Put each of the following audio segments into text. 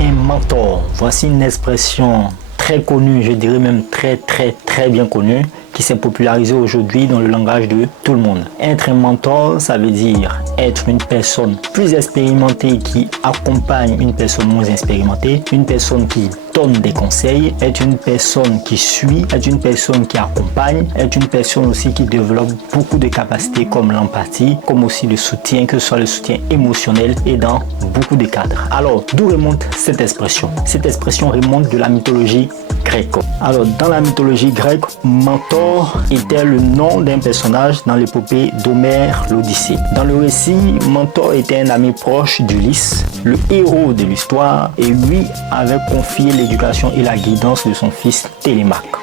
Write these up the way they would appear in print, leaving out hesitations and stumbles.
un mentor. Voici une expression très connue, je dirais même très bien connue, qui s'est popularisée aujourd'hui dans le langage de tout le monde. Être un mentor, ça veut dire être une personne plus expérimentée qui accompagne une personne moins expérimentée, une personne qui donne des conseils, être une personne qui suit, être une personne qui accompagne, être une personne aussi qui développe beaucoup de capacités comme l'empathie, comme aussi le soutien, que ce soit le soutien émotionnel et dans beaucoup de cadres. Alors, d'où remonte cette expression? Cette expression remonte de la mythologie grecque. Alors, dans la mythologie grecque, Mentor était le nom d'un personnage dans l'épopée d'Homère, l'Odyssée. Dans le récit, Mentor était un ami proche d'Ulysse, le héros de l'histoire, et lui avait confié l'éducation et la guidance de son fils Télémaque.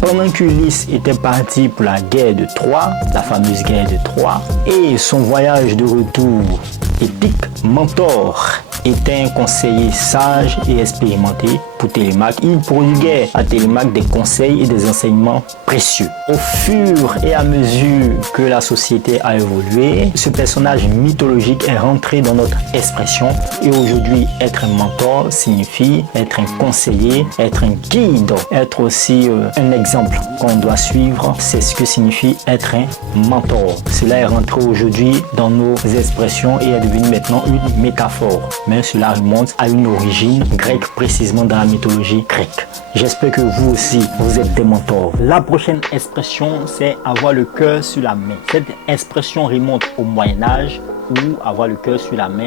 Pendant qu'Ulysse était parti pour la guerre de Troie, la fameuse guerre de Troie, et son voyage de retour épique, Mentor était un conseiller sage et expérimenté pour Télémaque. Il prodiguait à Télémaque des conseils et des enseignements précieux. Au fur et à mesure que la société a évolué, ce personnage mythologique est rentré dans notre expression et aujourd'hui, être un mentor signifie être un conseiller, être un guide, être aussi un exemple qu'on doit suivre. C'est ce que signifie être un mentor. Cela est rentré aujourd'hui dans nos expressions et est devenu maintenant une métaphore. Mais cela remonte à une origine grecque, précisément dans la mythologie grecque. J'espère que vous aussi, vous êtes des mentors. La prochaine expression, c'est avoir le cœur sur la main. Cette expression remonte au Moyen-Âge où avoir le cœur sur la main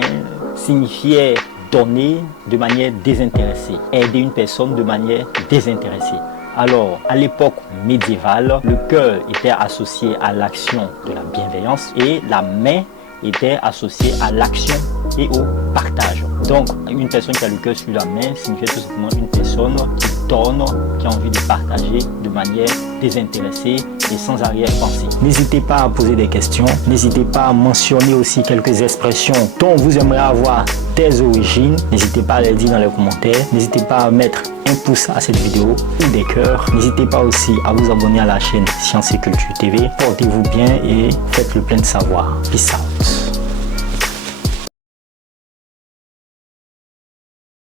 signifiait donner de manière désintéressée, aider une personne de manière désintéressée. Alors, à l'époque médiévale, le cœur était associé à l'action de la bienveillance et la main était associée à l'action et au partage. Donc, une personne qui a le cœur sur la main signifie tout simplement une personne qui donne, qui a envie de partager de manière désintéressée et sans arrière-pensée. N'hésitez pas à poser des questions, n'hésitez pas à mentionner aussi quelques expressions dont vous aimeriez avoir des origines. N'hésitez pas à les dire dans les commentaires, n'hésitez pas à mettre un pouce à cette vidéo ou des cœurs. N'hésitez pas aussi à vous abonner à la chaîne Science et Culture TV. Portez-vous bien et faites le plein de savoir. Peace out.